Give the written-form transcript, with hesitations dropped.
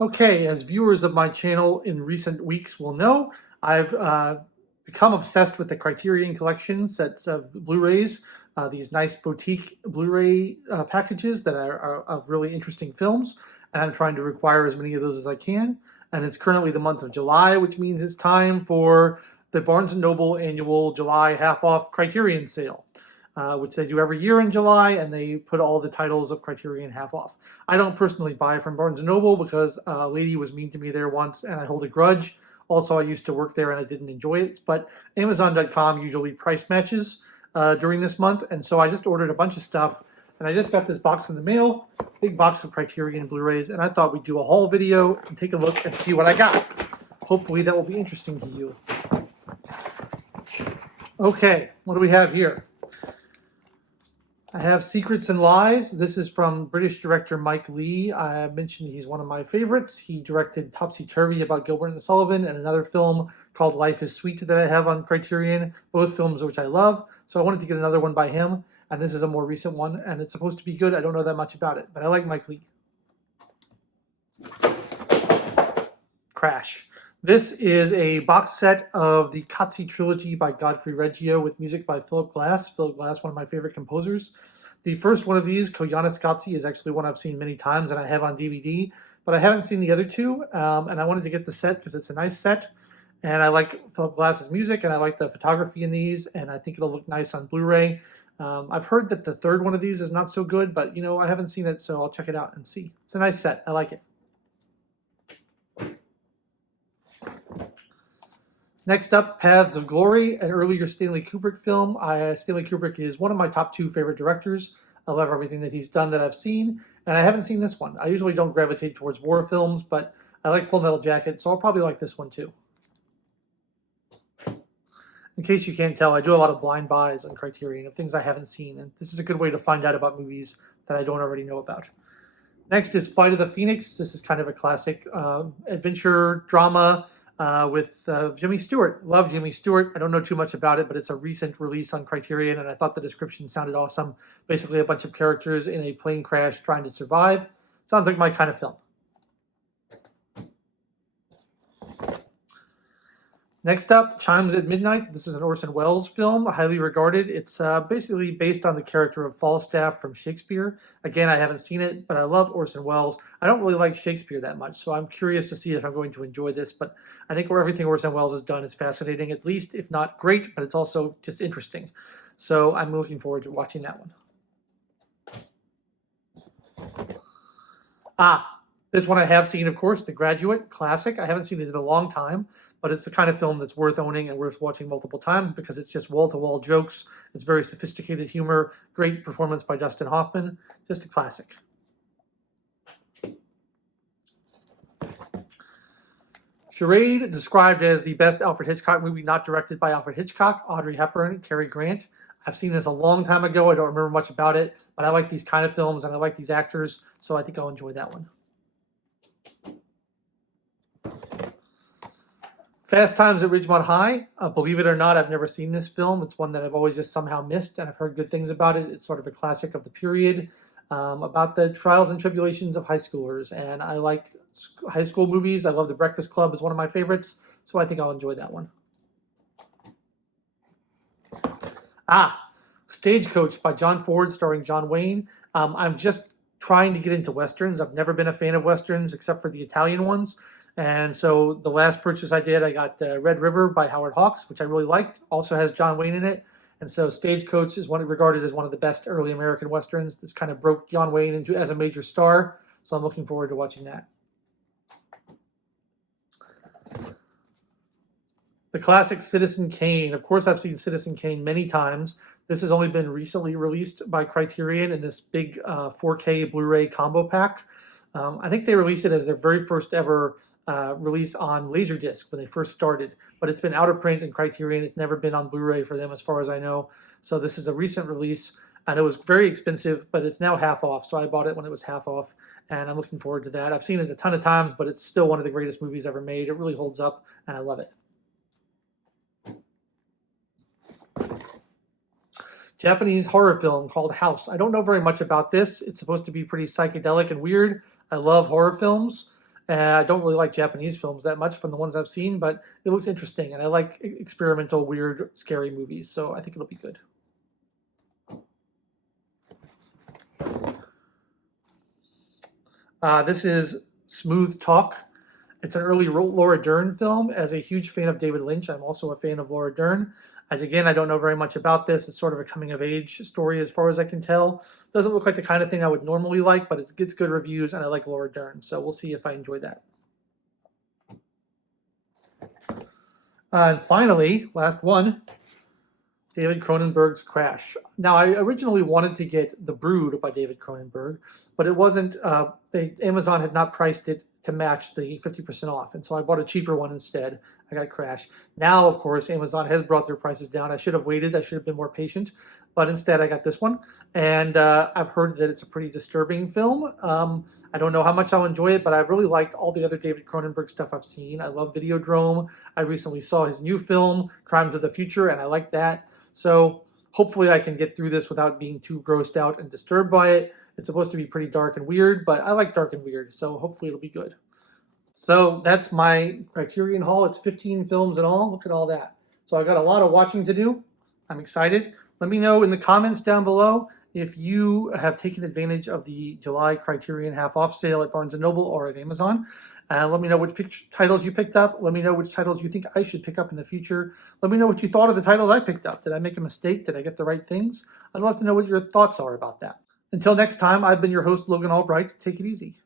Okay, as viewers of my channel in recent weeks will know, I've become obsessed with the Criterion Collection sets of Blu-rays, these nice boutique Blu-ray packages that are of really interesting films, and I'm trying to acquire as many of those as I can. And it's currently the month of July, which means it's time for the Barnes Noble annual July half-off Criterion sale, which they do every year in July, and they put all the titles of Criterion half off. I don't personally buy from Barnes Noble because a lady was mean to me there once, and I hold a grudge. Also, I used to work there and I didn't enjoy it, but Amazon.com usually price matches during this month, and so I just ordered a bunch of stuff, and I just got this box in the mail, big box of Criterion Blu-rays, and I thought we'd do a haul video and take a look and see what I got. Hopefully that will be interesting to you. Okay, what do we have here? I have Secrets and Lies. This is from British director Mike Leigh. I mentioned he's one of my favorites. He directed Topsy Turvy about Gilbert and Sullivan and another film called Life is Sweet that I have on Criterion, both films which I love. So I wanted to get another one by him, and this is a more recent one, and it's supposed to be good. I don't know that much about it, but I like Mike Leigh. Crash. This is a box set of the Kotsi Trilogy by Godfrey Reggio with music by Philip Glass. Philip Glass, one of my favorite composers. The first one of these, Koyanis Kotsi, is actually one I've seen many times and I have on DVD, but I haven't seen the other two, and I wanted to get the set because it's a nice set, and I like Philip Glass's music, and I like the photography in these, and I think it'll look nice on Blu-ray. I've heard that the third one of these is not so good, but you know, I haven't seen it, so I'll check it out and see. It's a nice set. I like it. Next up, Paths of Glory, an earlier Stanley Kubrick film. Stanley Kubrick is one of my top 2 favorite directors. I love everything that he's done that I've seen, and I haven't seen this one. I usually don't gravitate towards war films, but I like Full Metal Jacket, so I'll probably like this one too. In case you can't tell, I do a lot of blind buys on Criterion of things I haven't seen, and this is a good way to find out about movies that I don't already know about. Next is Flight of the Phoenix. This is kind of a classic adventure drama with Jimmy Stewart. Love Jimmy Stewart. I don't know too much about it, but it's a recent release on Criterion, and I thought the description sounded awesome. Basically a bunch of characters in a plane crash trying to survive. Sounds like my kind of film. Next up, Chimes at Midnight. This is an Orson Welles film, highly regarded. It's basically based on the character of Falstaff from Shakespeare. Again, I haven't seen it, but I love Orson Welles. I don't really like Shakespeare that much, so I'm curious to see if I'm going to enjoy this, but I think everything Orson Welles has done is fascinating, at least, if not great, but it's also just interesting. So I'm looking forward to watching that one. This one I have seen, of course, The Graduate, classic. I haven't seen it in a long time, but it's the kind of film that's worth owning and worth watching multiple times because it's just wall-to-wall jokes. It's very sophisticated humor, great performance by Dustin Hoffman, just a classic. Charade, described as the best Alfred Hitchcock movie not directed by Alfred Hitchcock, Audrey Hepburn, Cary Grant. I've seen this a long time ago. I don't remember much about it, but I like these kind of films and I like these actors, so I think I'll enjoy that one. Fast Times at Ridgemont High. Believe it or not, I've never seen this film. It's one that I've always just somehow missed, and I've heard good things about it. It's sort of a classic of the period, about the trials and tribulations of high schoolers. And I like high school movies. I love The Breakfast Club. It's one of my favorites, so I think I'll enjoy that one. Stagecoach by John Ford, starring John Wayne. I'm just trying to get into Westerns. I've never been a fan of Westerns except for the Italian ones. And so the last purchase I did, I got Red River by Howard Hawks, which I really liked. Also has John Wayne in it. And so Stagecoach is regarded as one of the best early American Westerns. This kind of broke John Wayne into as a major star. So I'm looking forward to watching that. The classic Citizen Kane. Of course, I've seen Citizen Kane many times. This has only been recently released by Criterion in this big 4K Blu-ray combo pack. I think they released it as their very first ever release on Laserdisc when they first started, but it's been out of print in Criterion. It's never been on Blu-ray for them as far as I know. So this is a recent release, and it was very expensive, but it's now half off. So I bought it when it was half off, and I'm looking forward to that. I've seen it a ton of times, but it's still one of the greatest movies ever made. It really holds up, and I love it. Japanese horror film called House. I don't know very much about this. It's supposed to be pretty psychedelic and weird. I love horror films. I don't really like Japanese films that much from the ones I've seen, but it looks interesting, and I like experimental, weird, scary movies, so I think it'll be good. This is Smooth Talk. It's an early Laura Dern film. As a huge fan of David Lynch, I'm also a fan of Laura Dern. And again, I don't know very much about this. It's sort of a coming-of-age story as far as I can tell. Doesn't look like the kind of thing I would normally like, but it gets good reviews, and I like Laura Dern, so we'll see if I enjoy that. And finally, last one, David Cronenberg's Crash. Now, I originally wanted to get The Brood by David Cronenberg, but it wasn't, Amazon had not priced it to match the 50% off, and so I bought a cheaper one instead. I got Crash. Now, of course, Amazon has brought their prices down. I should have waited. I should have been more patient, but instead I got this one, and I've heard that it's a pretty disturbing film. I don't know how much I'll enjoy it, but I've really liked all the other David Cronenberg stuff I've seen. I love Videodrome. I recently saw his new film, Crimes of the Future, and I like that. So hopefully I can get through this without being too grossed out and disturbed by it. It's supposed to be pretty dark and weird, but I like dark and weird, so hopefully it'll be good. So that's my Criterion haul. It's 15 films in all. Look at all that. So I got a lot of watching to do. I'm excited. Let me know in the comments down below if you have taken advantage of the July Criterion half-off sale at Barnes Noble or at Amazon. Let me know which titles you picked up. Let me know which titles you think I should pick up in the future. Let me know what you thought of the titles I picked up. Did I make a mistake? Did I get the right things? I'd love to know what your thoughts are about that. Until next time, I've been your host, Logan Albright. Take it easy.